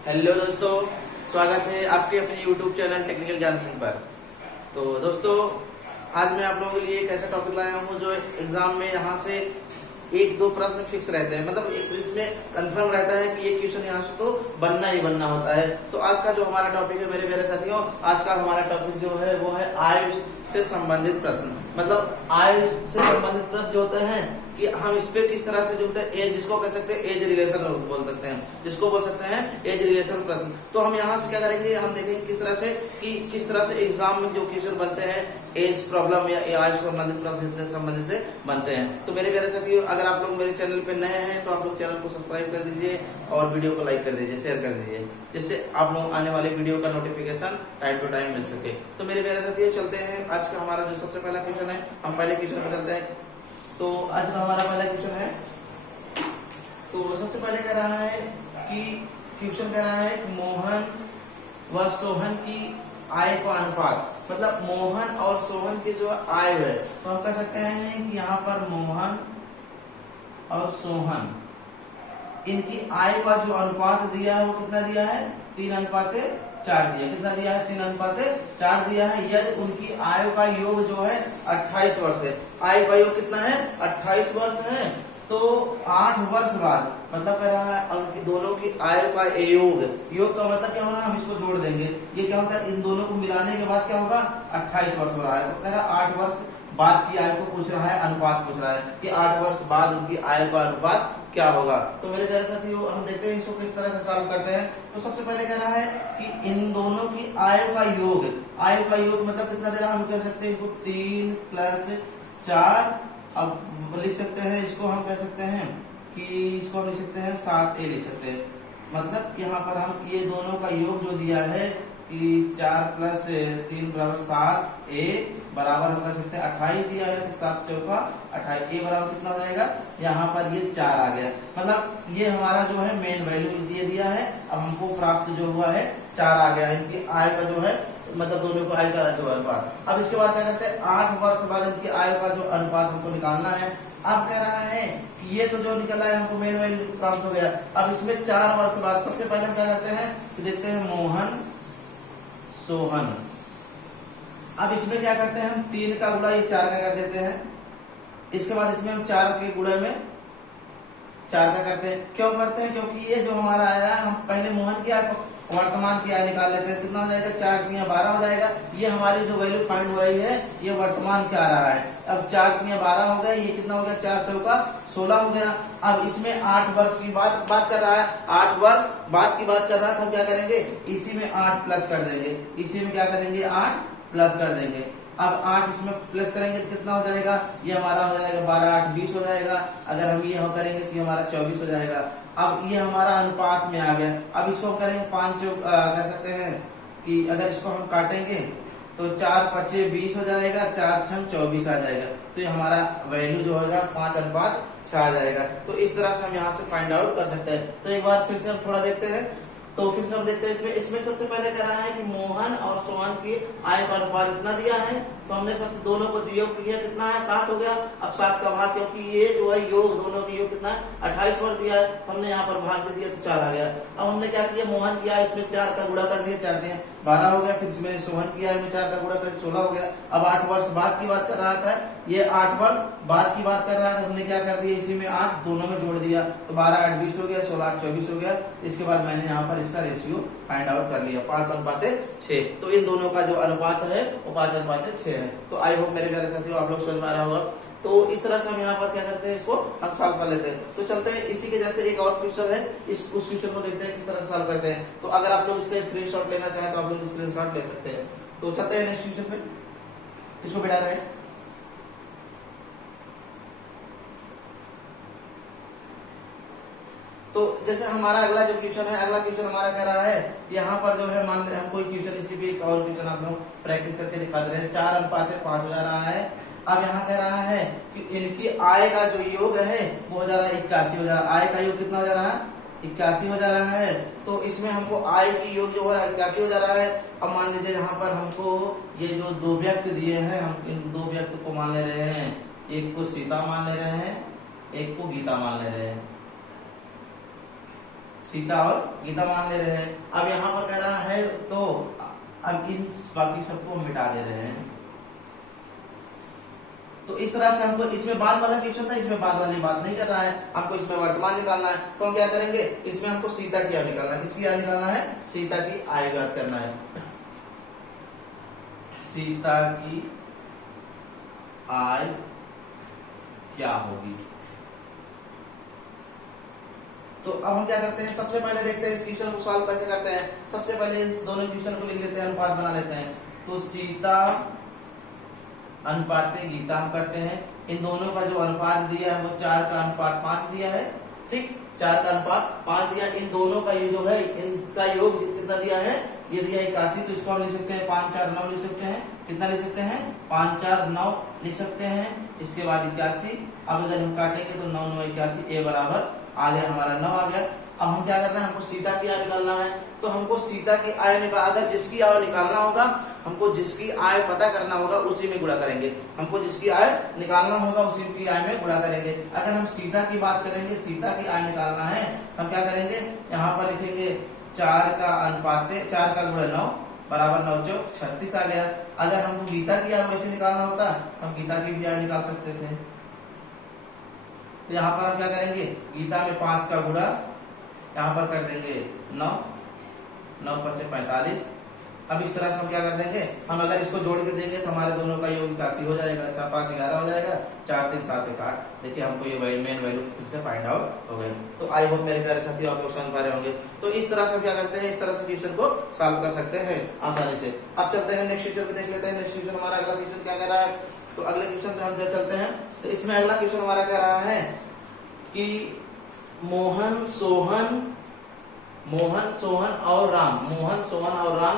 Hello दोस्तों, स्वागत है आपके अपने YouTube चैनल टेक्निकल ज्ञान सिंह पर। तो दोस्तों, आज मैं आप लोगों के लिए एक ऐसा टॉपिक लाया हूँ जो एग्जाम में यहाँ से एक दो प्रश्न फिक्स रहते हैं, मतलब इसमें कंफर्म रहता है कि ये क्वेश्चन यहाँ से तो बनना ही बनना होता है। तो आज का जो हमारा टॉपिक है मेरे प्यारे साथियों, आज का हमारा टॉपिक जो है वो है आय से संबंधित प्रश्न। मतलब आय से संबंधित प्रश्न जो होते हैं कि हम इस पे किस तरह से जो होता है एज, जिसको कह सकते हैं एज रिलेशन बोल सकते हैं, जिसको बोल सकते हैं एज रिलेशन प्रश्न। तो हम यहाँ से क्या करेंगे, हम देखेंगे किस तरह से कि किस तरह से एग्जाम में जो क्वेश्चन बनते हैं एज प्रॉब्लम या आय से संबंधित प्रश्न संबंधित से बनते हैं। तो मेरे प्यारे साथियों, अगर आप लोग मेरे चैनल पे नए हैं तो आप लोग चैनल को सब्सक्राइब कर दीजिए और वीडियो को लाइक कर दीजिए, शेयर कर दीजिए, जिससे आप लोग आने वाले वीडियो का नोटिफिकेशन टाइम टू टाइम मिल सके। तो मेरे प्यारे साथियों, चलते हैं आज का हमारा जो सबसे पहला क्वेश्चन है, हम पहले क्वेश्चन पे चलते हैं। तो आज का हमारा पहला क्वेश्चन है, तो सबसे पहले कह रहा है कि क्वेश्चन कह रहा है कि मोहन व सोहन की आय का अनुपात, मतलब मोहन और सोहन की जो आय है, तो हम कह सकते हैं कि यहाँ पर मोहन और सोहन इनकी आय का जो अनुपात दिया है वो कितना दिया है, 3:4 दिया। कितना दिया है, 3:4 दिया है। यदि उनकी आयु का योग जो है 28 वर्ष है, आयु का योग कितना है, 28 वर्ष है, तो 8 वर्ष बाद, मतलब कह रहा है उनकी दोनों की आयु का योग, योग का मतलब क्या होगा, हम इसको जोड़ देंगे। ये क्या होता है, इन दोनों को मिलाने के बाद क्या होगा, 28 वर्ष हो रहा है। तो कह रहा है 8 वर्ष बाद की आयु को पूछ रहा है, अनुपात पूछ रहा है कि 8 वर्ष बाद उनकी आयु का अनुपात क्या होगा। तो मेरे प्यारे साथियों, हम देखते हैं इसको किस तरह से सॉल्व करते हैं। तो सबसे पहले कह रहा है कि इन दोनों की आयु का योग, आयु का योग मतलब कितना दे रहा है, हम कह सकते हैं इसको 3 + 4। अब लिख सकते हैं इसको, हम कह सकते हैं कि इसको हम लिख सकते हैं 7a लिख सकते हैं। मतलब यहाँ पर हम ये दोनों का योग जो दिया है कि 4 + 3 = 7a बराबर हम कह सकते हैं 28 दिया है, तो 7 × 4 = 28। a बराबर कितना हो जाएगा, यहाँ पर ये 4 आ गया। मतलब ये हमारा जो है मेन वैल्यू दिया है। अब हमको प्राप्त जो हुआ है 4 आ गया। इनकी आय का जो है, मतलब दोनों को आय का जो अनुपात। अब इसके बाद क्या करते हैं, 8 वर्ष बाद इनकी आय का जो अनुपात हमको निकालना है। अब कह रहा है कि ये तो जो निकला है हमको मेन वैल्यू प्राप्त हो गया। अब इसमें 4 वर्ष बाद सबसे पहले हम क्या करते हैं, तो देखते हैं मोहन सोहन। अब इसमें क्या करते हैं, हम 3 का गुणा ये 4 का कर देते हैं। इसके बाद इसमें हम 4 के गुणे में 4 का करते हैं। क्यों करते हैं, क्योंकि ये जो हमारा आया, हम पहले मोहन की आय वर्तमान की आय निकाल लेते हैं। कितना हो जाएगा, 4 × 3 = 12 हो जाएगा। ये हमारी जो वैल्यू फाइंड हो रही है ये वर्तमान क्या आ रहा है। अब 4 × 3 = 12 हो गया। ये कितना हो गया, 4 × 4 = 16 हो गया। अब इसमें 8 वर्ष की बात कर रहा है, 8 वर्ष बाद की बात कर रहा है, तो हम क्या करेंगे, इसी में 8 प्लस कर देंगे। इसी में क्या करेंगे, 8 प्लस कर देंगे। अब 8 इसमें प्लस करेंगे तो कितना हो जाएगा, ये हमारा हो जाएगा 12 × 8 = 20 हो जाएगा। अगर हम ये करेंगे तो ये हमारा 24 हो जाएगा। अब ये हमारा अनुपात में आ गया। अब इसको हम करेंगे 5 कह सकते हैं कि अगर इसको हम काटेंगे तो 4 × 5 = 20 हो जाएगा, 4 × 6 = 24 आ जाएगा। तो ये हमारा वैल्यू जो होगा 5:6 आ जाएगा। तो इस तरह से हम यहाँ से फाइंड आउट कर सकते हैं। तो एक बार फिर से हम थोड़ा देखते हैं। तो फिर से हम देखते हैं इसमें सबसे पहले कह रहा है कि मोहन और सोहन की आय का अनुपात इतना दिया है। तो हमने सब दोनों को योग किया, कितना है, 7 हो गया। अब 7 का भाग, क्योंकि ये जो है योग, दोनों की योग कितना है, 28 वर्ष दिया है, तो हमने यहाँ पर भाग दे दिया तो 4 आ गया। अब हमने क्या किया, मोहन की आय इसमें 4 का गुणा कर दिया, 4 × 3 = 12 हो गया। फिर इसमें सोहन की आय में 4 का गुणा कर 16 हो गया। अब 8 वर्ष बाद की बात कर रहा था, ये 8 वर्ष बाद की बात कर रहा था, हमने क्या कर दिया, इसी में 8 दोनों में जोड़ दिया, तो 12 × 8 = 20 हो गया, 16 × 8 = 24 हो गया। इसके बाद मैंने यहाँ पर इसका रेशियो फाइंड आउट कर लिया, 5:6। तो इन दोनों का जो अनुपात है वो 5:6 है। तो आई होप मेरे प्यारे साथियों आप लोग समझ पा रहा होगा। तो इस तरह से हम यहाँ पर क्या करते हैं, इसको हम सॉल्व कर लेते हैं। तो चलते हैं, इसी के जैसे एक और क्वेश्चन है, उस क्वेश्चन को देखते हैं किस तरह से सॉल्व करते हैं। तो अगर आप लोग इसका स्क्रीनशॉट लेना चाहें तो आप लोग स्क्रीनशॉट ले सकते हैं। तो चलते हैं नेक्स्ट क्वेश्चन पे, इसको बिठा रहे हैं। तो जैसे हमारा अगला जो क्वेश्चन है, अगला क्वेश्चन हमारा कह रहा है, यहाँ पर जो है मान हम कोई क्वेश्चन, इसी पे एक और क्वेश्चन आप लोग प्रैक्टिस करके दिखा दे रहे हैं। 4:5 हो जा रहा है। अब यहाँ कह रहा है कि इनकी आय का जो योग है वो हो जा रहा है 81 हो जा रहा है। आय का योग कितना हो जा रहा है, 81 हो जा रहा है। तो इसमें हमको आय की योग जो हो रहा है 81 हो जा रहा है। अब मान लीजिए यहाँ पर हमको ये जो 2 व्यक्ति दिए हैं, हम इन 2 व्यक्ति को मान ले रहे हैं। एक को सीता मान ले रहे हैं, एक को गीता मान ले रहे हैं। सीता और गीता मान ले रहे हैं। अब यहाँ पर कह रहा है तो अब इन बाकी सबको मिटा दे रहे हैं। तो इस तरह से हमको, इसमें बाद वाला क्वेश्चन था, इसमें बाद वाली बात नहीं कर रहा है, हमको इसमें वर्तमान निकालना है। तो हम क्या करेंगे, इसमें हमको सीता की आय निकालना है। किसकी आय निकालना है? सीता की आय ज्ञात करना है। सीता की आय क्या होगी? तो अब हम क्या करते हैं, सबसे पहले देखते हैं इस क्वेश्चन को सॉल्व कैसे करते हैं। सबसे पहले इन दोनों क्वेश्चन को लिख लेते हैं, अनुपात बना लेते हैं। तो सीता अनुपाते गीता हम करते हैं। इन दोनों का जो अनुपात दिया है वो 4 का अनुपात 5 दिया है। ठीक, 4 का अनुपात 5 दिया। इन दोनों का ये जो है, इनका योग कितना दिया है? ये दिया 81। तो इसको हम लिख सकते हैं 5 4 9 लिख सकते हैं। कितना लिख सकते हैं? 5 4 9 लिख सकते हैं। इसके बाद 81। अब अगर हम काटेंगे तो 9 9 81, ए बराबर आ गया हमारा 9 आ गया। अब हम क्या करना है, हमको सीता की आय निकालना है। तो हमको सीता की आय निकाल, अगर जिसकी आय निकालना होगा, हमको जिसकी आय पता करना होगा उसी में गुणा करेंगे। हमको जिसकी आय निकालना होगा उसी की आय में गुणा करेंगे। अगर हम सीता की बात करेंगे, सीता की आय निकालना है, हम क्या करेंगे, यहाँ पर लिखेंगे 4 का अनुपात 4 का गुणा 9 बराबर 9 चौक 36 आ गया। अगर हमको गीता की आय वैसे निकालना होता, हम गीता की भी आय निकाल सकते थे। तो यहाँ पर हम क्या करेंगे, गीता में 5 का गुणा यहाँ पर कर देंगे 9 9 5 45। अब इस तरह से हम क्या कर देंगे, हम अगर इसको जोड़ के देंगे तो हमारे दोनों का योग 81 हो जाएगा। 4 5 11 हो जाएगा, 4 3 7 1 8। देखिए हमको ये मेन वैल्यू फिर से फाइंड आउट हो गए। तो आई होप मेरे प्यारे साथियों आप लोग समझ पा रहे होंगे। तो इस तरह से क्या करते हैं, इस तरह से क्वेश्चन को सॉल्व कर सकते हैं आसानी से। अब चलते हैं नेक्स्ट क्वेश्चन पे, देख लेते हैं नेक्स्ट क्वेश्चन हमारा अगला क्वेश्चन क्या कह रहा है। तो अगले क्वेश्चन पे हम चलते हैं। तो इसमें अगला क्वेश्चन हमारा कह रहा है कि मोहन सोहन और राम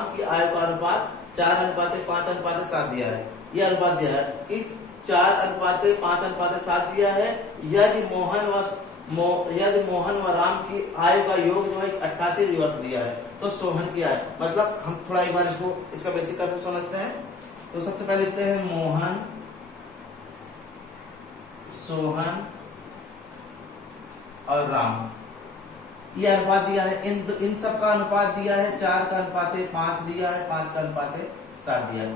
की आय का अनुपात 4:5:7 दिया है। यह अनुपात दिया है, इस 4:5:7 दिया है। यदि मोहन व राम की आय का योग जो है 88 दिवस दिया है। तो सोहन की आय, मतलब हम थोड़ा एक बार इसको, इसका बेसिक कंसेप्ट समझते हैं। तो सबसे पहले लिखते हैं मोहन सोहन और राम, ये अनुपात दिया है। इन सब का अनुपात दिया है 4 का अनुपात 5 दिया है, 5 का अनुपात 7 दिया है।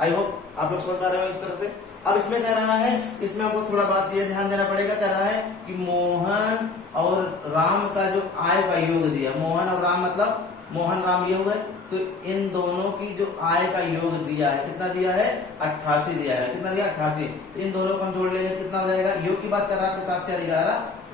आई होप आप लोग समझ पा रहे हो इस तरह से। अब इसमें कह रहा है, इसमें हमको थोड़ा बात ये ध्यान देना पड़ेगा। कह रहा है कि मोहन और राम का जो आय का योग दिया, मोहन और राम मतलब मोहन राम ये हो गए। तो इन दोनों की जो आय का योग दिया है, कितना दिया है? 88 दिया है। कितना दिया? 88। तो इन दोनों को हम जोड़ लेंगे, कितना हो जाएगा? योग की बात कर रहा है, 7 4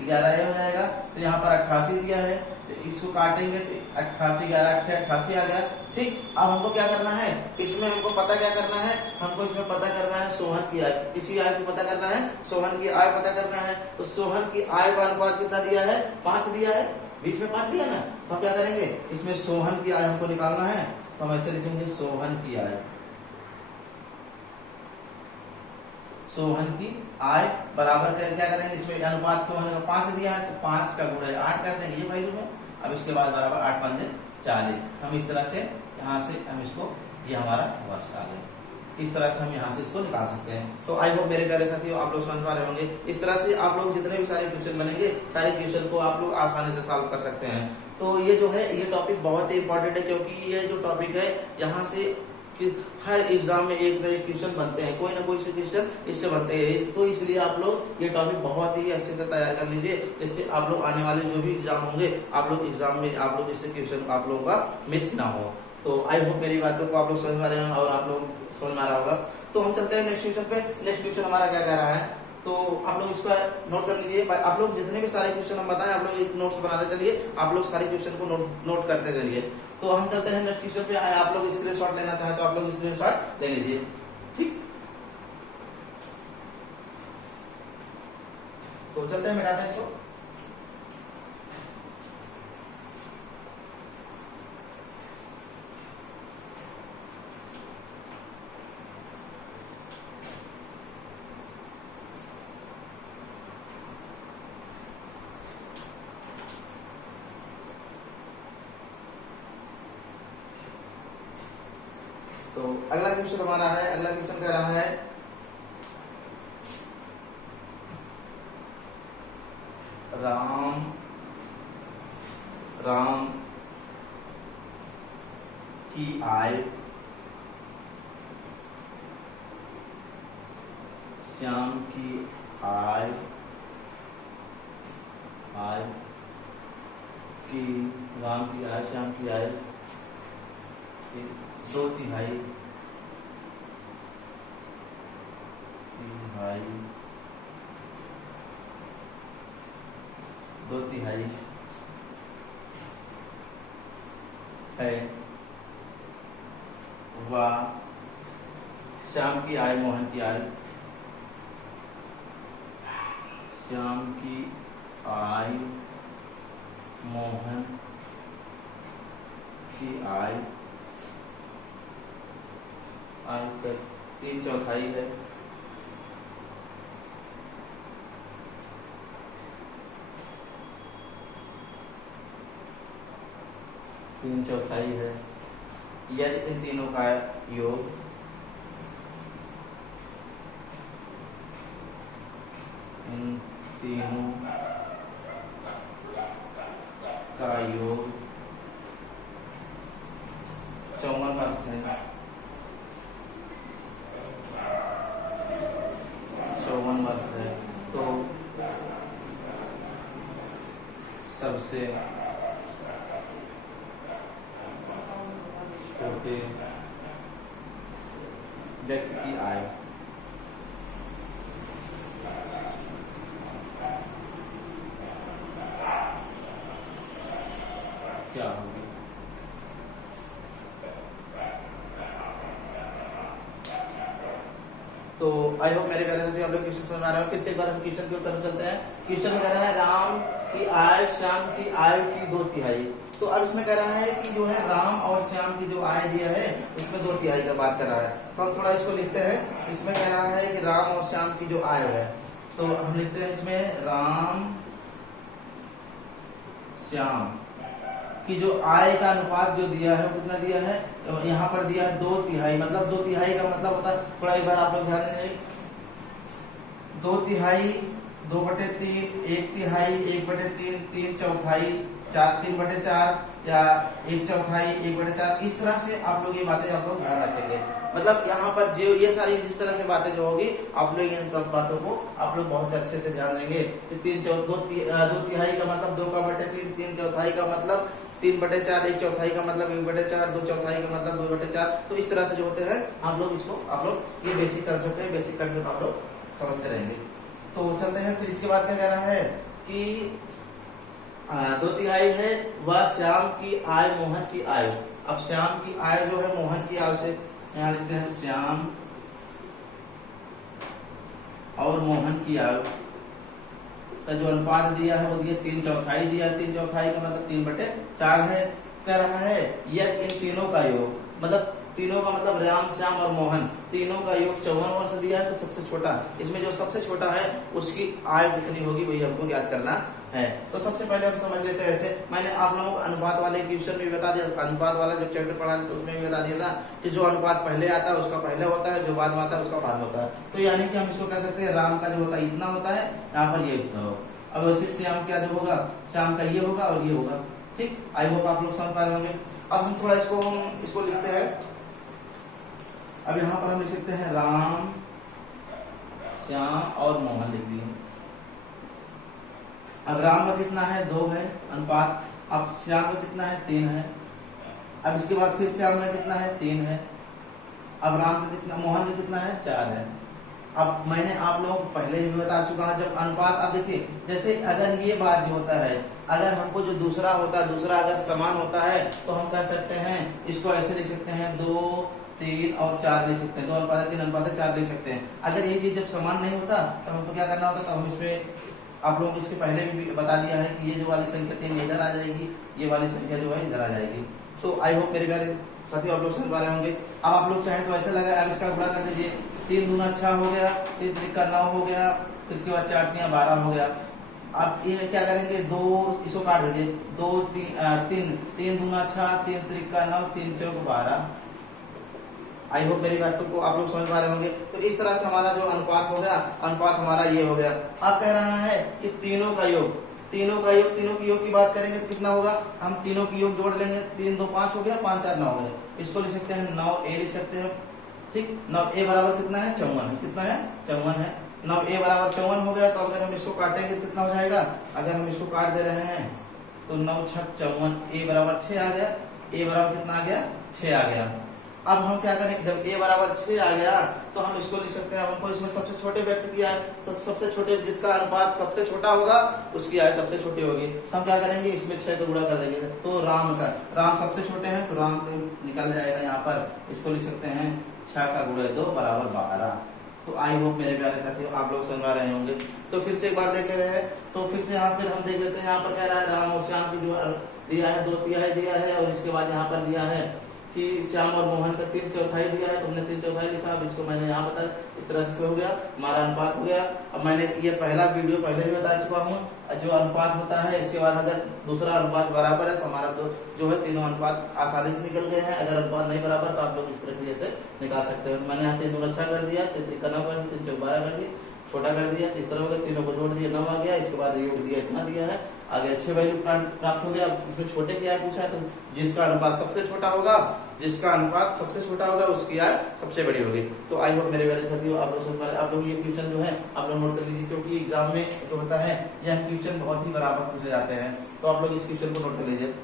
11 हो जाएगा। तो यहाँ पर 88 दिया है, तो इसको काटेंगे तो 88 11 88 आ गया। ठीक, अब हमको क्या करना है, इसमें हमको पता क्या करना है, हमको इसमें पता करना है सोहन की आय। किसी आय को पता करना है, सोहन की आय पता करना है। तो सोहन की आय का अनुपात कितना दिया है? 5 दिया है, बीच में 5 दिया ना। तो हम क्या करेंगे, इसमें सोहन की आय हमको निकालना है। तो हम ऐसे लिखेंगे सोहन की आय, सोहन की आय बराबर क्या करेंगे, इसमें अनुपात सोहन का 5 दिया है, तो 5 का गुणा 8 कर देंगे ये वैल्यू में। अब इसके बाद बराबर 8 5 40। हम इस तरह से यहाँ से हम इसको, ये हमारा वर्ष आ गया। इस तरह से हम यहाँ से इसको निकाल सकते हैं। तो आई होप मेरे प्यारे साथियों आप लोग समझ पा रहे होंगे। इस तरह से आप लोग जितने भी सारे क्वेश्चन बनेंगे, सारे क्वेश्चन को आप लोग आसानी से सॉल्व कर सकते हैं। तो ये जो है, ये टॉपिक बहुत ही इंपॉर्टेंट है, क्योंकि ये जो टॉपिक है यहाँ से कि हर एग्जाम में एक न एक क्वेश्चन बनते हैं, कोई ना कोई से क्वेश्चन इससे बनते हैं। तो इसलिए आप लोग ये टॉपिक बहुत ही अच्छे से तैयार कर लीजिए, जिससे आप लोग आने वाले जो भी एग्जाम होंगे, आप लोग एग्जाम में आप लोग इससे क्वेश्चन आप लोगों का मिस ना हो। तो आई होप मेरी बातों को आप लोग समझ पा रहे हैं और आप लोग समझ में आ रहा होगा। तो हम चलते हैं नेक्स्ट क्वेश्चन पे। नेक्स्ट क्वेश्चन हमारा क्या कह रहा है, तो आप लोग इसका नोट कर लीजिए। आप लोग जितने भी सारे क्वेश्चन हम बताएं, आप लोग एक नोट्स बनाते चलिए, आप लोग सारे क्वेश्चन को नोट करते चलिए। तो हम चलते हैं नेक्स्ट क्वेश्चन पे। आप लोग स्क्रीनशॉट लेना चाहे तो आप लोग स्क्रीनशॉट ले लीजिए। ठीक, तो चलते हैं, मिटाते हैं इसको। तो अगला क्वेश्चन हमारा है, अगला क्वेश्चन कह रहा है राम राम की आय श्याम की आय की राम की आय श्याम की आय 2/3 है व श्याम की आय मोहन की आय श्याम की आय मोहन की आय 3/4 है। यदि इन तीनों का योग इन तीनों का योग 54 वर्ष है। 54 वर्ष है तो सबसे छोटे व्यक्ति की आय क्या होगी? तो आई होप मेरे प्यारे साथी आप लोग क्वेश्चन समझ आ रहा है। फिर से एक बार हम क्वेश्चन के उत्तर चलते हैं। क्वेश्चन कह रहा है राम की आय श्याम की आय की 2/3। तो अब इसमें कह रहा है कि जो है राम और श्याम की जो आय दिया है इसमें 2/3 का बात कर रहा है। तो हम थोड़ा इसको लिखते हैं। इसमें कह रहा है कि राम और श्याम की जो आय है तो हम लिखते हैं इसमें राम श्याम की जो आय का अनुपात जो दिया है वो कितना दिया है, यहाँ पर दिया है 2/3। मतलब 2/3 का मतलब होता है, थोड़ा एक बार आप लोग ध्यान देंगे, 2/3, 2/3, 1/3, 1/3, 3/4, 3/4 या 1/4, 1/4, इस तरह से आप लोग ये बातें आप लोग ध्यान रखेंगे। मतलब यहाँ पर जो ये सारी जिस तरह से बातें जो होगी आप लोग इन सब बातों को आप लोग बहुत अच्छे से ध्यान देंगे। 2/3 का मतलब 2/3, 3/4 का मतलब 3/4, 1/4 का मतलब 1/4, 2/4 का मतलब 2/4। तो इस तरह से जो होते हैं हम लोग इसको आप लोग ये बेसिक कंसेप्ट है, बेसिक कंसेप्ट आप लोग समझते रहेंगे। तो चलते हैं। फिर इसके बाद क्या कह रहा है कि 2/3 है वह श्याम की आय मोहन की आय। अब श्याम की आय जो है मोहन की आय से यहाँ लिखते हैं श्याम और मोहन की आय का जो अनुपात दिया है वो दिया 3/4 दिया। 3/4 का मतलब 3/4 है। कह रहा है यदि इन तीनों का योग, मतलब तीनों का मतलब राम श्याम और मोहन तीनों का योग 54 वर्ष दिया है तो सबसे छोटा, इसमें जो सबसे छोटा है उसकी आय कितनी होगी वही हमको याद करना है। तो सबसे पहले हम समझ लेते हैं। ऐसे मैंने आप लोगों को अनुपात वाले क्वेश्चन में बता दिया, अनुपात वाला जब चैप्टर पढ़ा तो उसमें भी बता दिया था कि जो अनुपात पहले आता है उसका पहले होता है, जो बाद में आता है उसका बाद होता है। तो यानी कि हम इसको कह सकते हैं राम का जो होता है इतना होता है, यहाँ पर ये इतना होगा। अब वैसे श्याम क्या जो होगा, श्याम का ये होगा और ये होगा। ठीक, आई होप आप लोग समझ पा रहे होंगे। अब हम थोड़ा इसको लिखते हैं। अब यहाँ पर हम लिख सकते हैं राम श्याम और मोहन लिख दिए। अब राम का कितना है 2 है अनुपात, अब श्याम का कितना है 3 है। अब इसके बाद फिर श्याम का कितना है 3 है। अब राम का कितना, मोहन का कितना है 4 है। अब मैंने आप लोगों को पहले ही बता चुका हूं जब अनुपात, अब देखिए जैसे अगर ये बात जो होता है, अगर हमको जो दूसरा होता है, दूसरा अगर समान होता है तो हम कह सकते हैं इसको ऐसे लिख सकते हैं 2, 3 और 4 लिख सकते हैं, 2 अनुपात 3 अनुपात 4 लिख सकते हैं। अगर ये चीज जब समान नहीं होता तो हमको क्या करना होता, तो हम इसमें आप लोग इसके पहले भी बता दिया है कि ये जो वाली संख्या 3 इधर आ जाएगी, ये वाली संख्या जो है इधर आ जाएगी। तो आई होप मेरे प्यारे साथियों आप लोग समझ पा रहे होंगे। अब आप लोग चाहे तो ऐसे लगा, अब इसका गुणा कर दीजिए, 3 दूना 6 हो गया, 3 त्रिका 9 हो गया, फिर इसके बाद 4 तिया 12 हो गया। अब ये क्या करेंगे, 2 इसको काट दीजिए, 2 3 दूना 6, 3 त्रिका 9, 3 चौक 12। आई होप मेरी बातों को आप लोग समझ पा रहे होंगे। तो इस तरह से हमारा जो अनुपात हो गया, अनुपात हमारा ये हो गया। अब कह रहा है कि तीनों का योग तीनों की योग की बात करेंगे तो कितना होगा, हम तीनों की योग जोड़ लेंगे, 3 2 5 हो गया, 5 4 9 हो गया, इसको लिख सकते हैं 9a लिख सकते हैं। ठीक, 9a बराबर कितना है 54 है, कितना है 54 है। 9a बराबर 54 हो गया, तो अगर हम इसको काटेंगे तो कितना हो जाएगा, अगर हम इसको काट दे रहे हैं तो 9 6 54, a बराबर 6 आ गया, a बराबर कितना आ गया 6 आ गया। अब हम क्या करें, जब a बराबर 6 आ गया तो हम इसको लिख सकते हैं, हमको इसमें सबसे छोटे व्यक्त किया है तो सबसे छोटे जिसका अनुपात सबसे छोटा होगा उसकी आय सबसे छोटी होगी। हम क्या करेंगे, इसमें 6 को गुणा कर देंगे, तो राम सबसे छोटे हैं तो राम निकल जाएगा यहाँ पर, इसको लिख सकते हैं 6 का गुणा 2 बराबर 12। तो आई होप मेरे प्यारे साथियों आप लोग समझ रहे होंगे। तो फिर से एक बार देख ले रहे हैं, तो फिर से यहाँ फिर हम देख लेते हैं, यहाँ पर कह रहा है राम और श्याम की जो दिया है 2 तिहाई दिया है, और इसके बाद यहाँ पर दिया है कि श्याम और मोहन का 3 चौथाई दिया है, तुमने 3 चौथाई लिखा। अब इसको मैंने यहाँ बता, इस तरह से हो गया, हमारा अनुपात हो गया। अब मैंने ये पहला वीडियो पहले भी बता चुका हूँ, जो अनुपात होता है इसके बाद अगर दूसरा अनुपात बराबर है तो हमारा जो है तीनों अनुपात आसानी से निकल गए हैं। अगर अनुपात नहीं बराबर तो आप लोग इस प्रक्रिया से निकाल सकते हो। मैंने यहाँ 3 दूना 6 कर दिया, 3 का 9 कर दिया, 3 चौक 12 कर दिया, छोटा कर दिया, इस तरह होगा, तीनों को जोड़ दिया 9 आ गया, इसके बाद योग दिया इतना दिया है, आगे अच्छे वैल्यू प्राप्त हो गया। इसमें छोटे की आय पूछा है तो जिसका अनुपात सबसे छोटा होगा, उसकी आय सबसे बड़ी होगी। तो आई होप मेरे प्यारे साथियों आप लोग ये क्वेश्चन जो है आप लोग नोट कर लीजिए, क्योंकि एग्जाम में जो होता है यह क्वेश्चन बहुत ही बराबर पूछे जाते हैं, तो आप लोग इस क्वेश्चन को नोट कर लीजिए।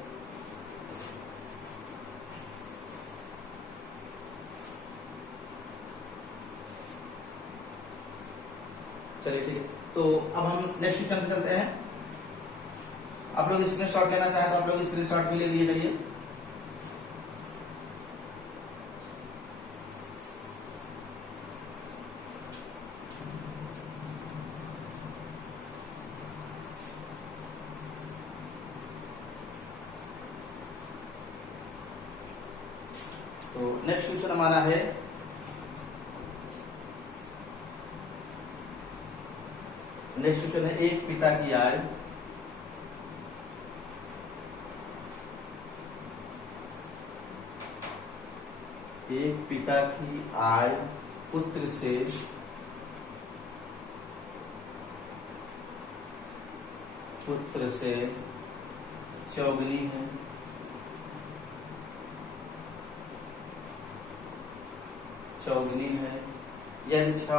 चलिए ठीक है, तो अब हम नेक्स्ट क्वेश्चन पे चलते हैं। आप लोग स्क्रीनशॉट लेना चाहें तो आप लोग स्क्रीनशॉट भी ले लिए करिए। तो नेक्स्ट क्वेश्चन हमारा है, एक पिता की आय पुत्र से चौगुनी है। यदि 6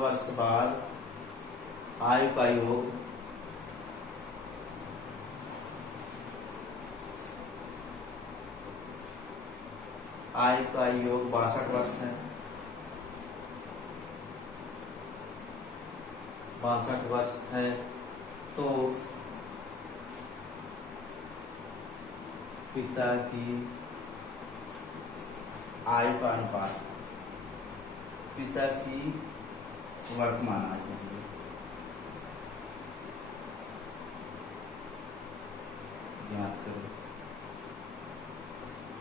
वर्ष बाद आय का योग आय का योग 62 वर्ष है, 62 वर्ष है, तो पिता की आय का अनुपात पिता की वर्तमान आय ज्ञात करो।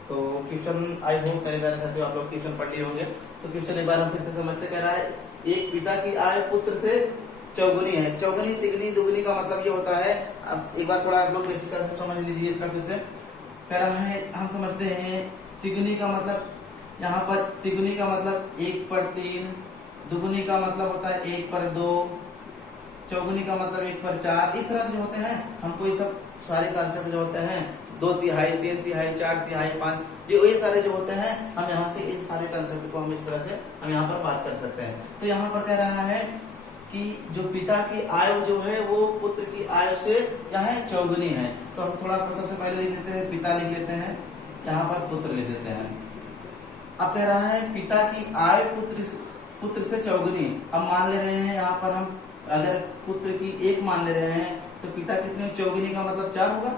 तो क्वेश्चन आई होप मेरे प्यारे साथियों आप लोग क्वेश्चन पढ़ लिए होंगे। तो क्वेश्चन एक बार हम फिर से समझते, कह रहा है एक पिता की आय पुत्र से चौगुनी है। चौगुनी तिगुनी दुगुनी का मतलब ये होता है, अब एक बार थोड़ा आप लोग बेसिक समझ लीजिए इसका। फिर से कह रहा है, हम समझते हैं तिगुनी का मतलब, यहाँ पर तिगुनी का मतलब 1/3, दुगुनी का मतलब होता है 1/2, चौगुनी का मतलब 1/4, इस तरह से होते हैं। हमको ये सब सारे कॉन्सेप्ट जो होते हैं 2 तिहाई, 3 तिहाई, 4 तिहाई, 5, ये सारे जो होते हैं हम यहाँ से इन सारे कॉन्सेप्ट को हम इस तरह से हम यहाँ पर बात कर सकते हैं। तो यहाँ पर कह रहा है कि जो पिता की आयु जो है वो पुत्र की आयु से यहाँ चौगुनी है। तो हम थोड़ा सबसे पहले लिख लेते हैं, पिता लिख लेते हैं, यहाँ पर पुत्र लिख लेते हैं। अब कह रहा है पिता की आयु पुत्र से चौगुनी। अब मान ले रहे हैं यहाँ पर हम, अगर पुत्र की 1 मान ले रहे हैं तो पिता कितने, चौगुनी का मतलब 4 होगा।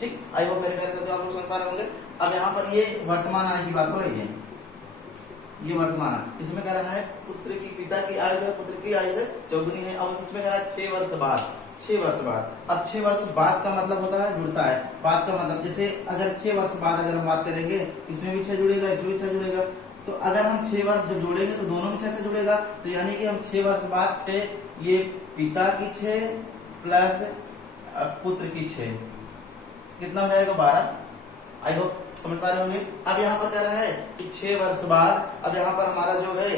ठीक, आई होप मेरे कहते तो आप लोग समझ पा रहे होंगे। अब यहाँ पर ये वर्तमान आय की बात हो रही है, ये वर्तमान, इसमें कह रहा है पुत्र की पिता की आयु है पुत्र की आयु से चौगुनी है। अब इसमें कह रहा है 6 वर्ष बाद, 6 वर्ष बाद। अब 6 वर्ष बाद का मतलब होता है जुड़ता है, बाद का मतलब जैसे अगर 6 वर्ष बाद अगर हम बात करेंगे, इसमें भी 6 जुड़ेगा, इसमें भी 6 जुड़ेगा। तो अगर हम 6 वर्ष जब जोड़ेंगे तो दोनों में 6 से जुड़ेगा। तो यानी कि हम 6 वर्ष बाद 6, ये पिता की 6 प्लस पुत्र की 6, कितना हो जाएगा 12। आई होप समझ पा रहे होंगे। अब यहाँ पर कह रहा है कि 6 वर्ष बाद, अब यहाँ पर हमारा जो है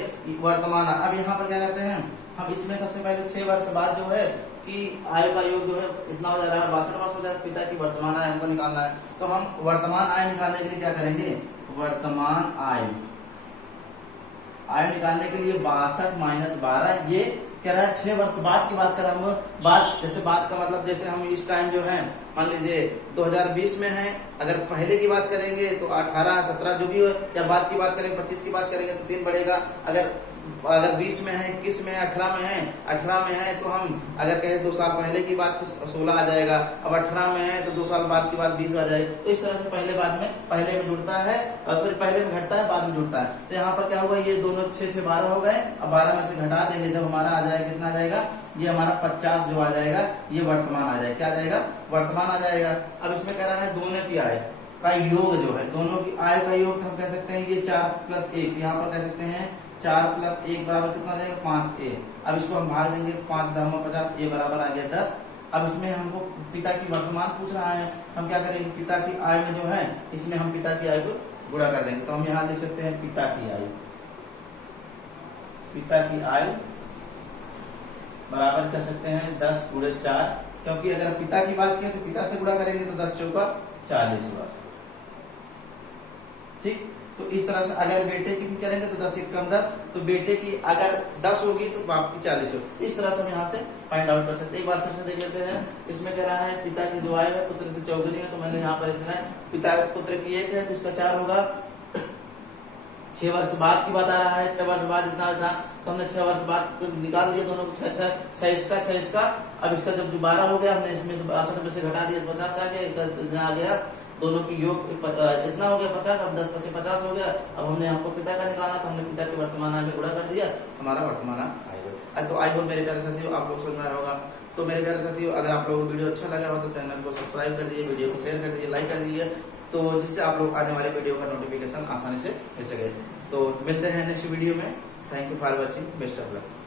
वर्तमान, अब यहाँ पर क्या करते हैं हम, इसमें सबसे पहले 6 वर्ष बाद जो है कि आय का योग जो है इतना हो जा रहा है, 62 वर्ष हो जाता है, पिता की वर्तमान आय हमको निकालना है। तो हम वर्तमान आय निकालने के लिए क्या करेंगे, वर्तमान आय निकालने के लिए 62 माइनस 12, ये कह रहा है 6 वर्ष बाद की बात कर रहा हम। बाद जैसे बात का मतलब जैसे हम इस टाइम जो है मान लीजिए 2020 में है, अगर पहले की बात करेंगे तो 18 17 जो भी हो, या बाद की बात करेंगे 25 की बात करेंगे तो 3 बढ़ेगा। अगर 20 में है, 21 में है, 18 में है तो हम अगर कहें 2 साल पहले की बात तो 16 आ जाएगा। अब 18 में है तो 2 साल बाद की बात 20 आ जाएगी। तो इस तरह से पहले में जुड़ता है और फिर पहले में घटता है, बाद में जुड़ता है। तो यहाँ पर क्या होगा, ये दोनों 6 से 12 हो गए, अब 12 में से घटा देंगे जब हमारा आ जाएगा, कितना आ जाएगा, ये हमारा 50 जो आ जाएगा, ये वर्तमान आ जाएगा। क्या आ जाएगा, वर्तमान आ जाएगा। अब इसमें कह रहा है दोनों की आय का योग जो है, दोनों की आय का योग हम कह सकते हैं ये 4 + 1, यहाँ पर कह सकते हैं 4 + 1 बराबर कितना आ जाएगा, 5a। अब इसको हम भाग देंगे तो 5 × 50, a बराबर आ गया 10। अब इसमें हमको पिता की वर्तमान पूछ रहा है, हम क्या करेंगे, पिता की आय में जो है इसमें हम पिता की आय को गुणा कर देंगे। तो हम यहाँ लिख सकते हैं पिता की आय बराबर कर सकते हैं 10 × 4, क्योंकि अगर पिता की बात करें तो पिता से गुणा करेंगे तो 10 × 4 = 40 वर्ष। ठीक, तो इस तरह से अगर बेटे की भी करेंगे तो 10 × 1 = 10, तो बेटे की अगर 10 होगी तो बाप की 40 होगी। इस तरह से हम यहाँ से फाइंड आउट कर सकते हैं। एक बार फिर से देख लेते हैं। इसमें कह रहा है पिता की जो आय है पुत्र से चौगुनी है, तो मैंने यहाँ पर इसमें पिता पुत्र की 1 है तो इसका 4 होगा। 6 वर्ष बाद की बात आ रहा है, 6 वर्ष बाद इतना था तो हमने 6 वर्ष बाद निकाल दिया दोनों को, 6 इसका। अब इसका जब 12 हो गया, हमने इसमें 62 में से घटा दिया 50 आ गया, दोनों की योग इतना हो गया 50। अब 10 × 50 हो गया। अब हमने हमको पिता का निकालना, तो हमने पिता के वर्तमान आय में गुणा कर दिया, हमारा वर्तमान आय। तो आई होप मेरे प्यारे साथियों आप लोग समझ में आया होगा। तो मेरे प्यारे साथियों, अगर आप लोगों को वीडियो अच्छा लगा हो तो चैनल को सब्सक्राइब कर दीजिए, वीडियो को शेयर कर दीजिए, लाइक कर दीजिए, तो जिससे आप लोग आने वाले वीडियो का नोटिफिकेशन आसानी से मिल सके। तो मिलते हैं नेक्स्ट वीडियो में। Thank you for watching, best of luck.